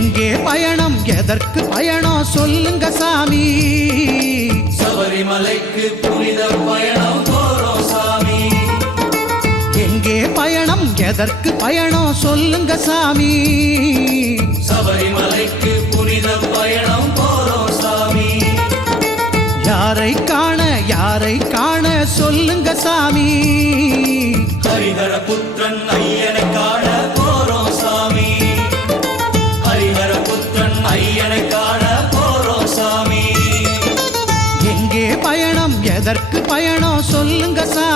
எங்கே பயணம் எதற்கு பயணம் சொல்லுங்க சாமி. சபரிமலைக்கு புனித பயணம் போறோம் சாமி. எங்கே பயணம் எதற்கு பயணம் சொல்லுங்க சாமி. சபரிமலைக்கு புனித பயணம் போறோம் சாமி. யாரை காண சொல்லுங்க சாமி. ஹரிஹர புத்திரன் ஐயனை காண போறோம் சாமி. ஹரிஹர புத்திரன் ஐயனை காண போறோம் சாமி. எங்கே பயணம் எதற்கு பயணம் சொல்லுங்க சாமி.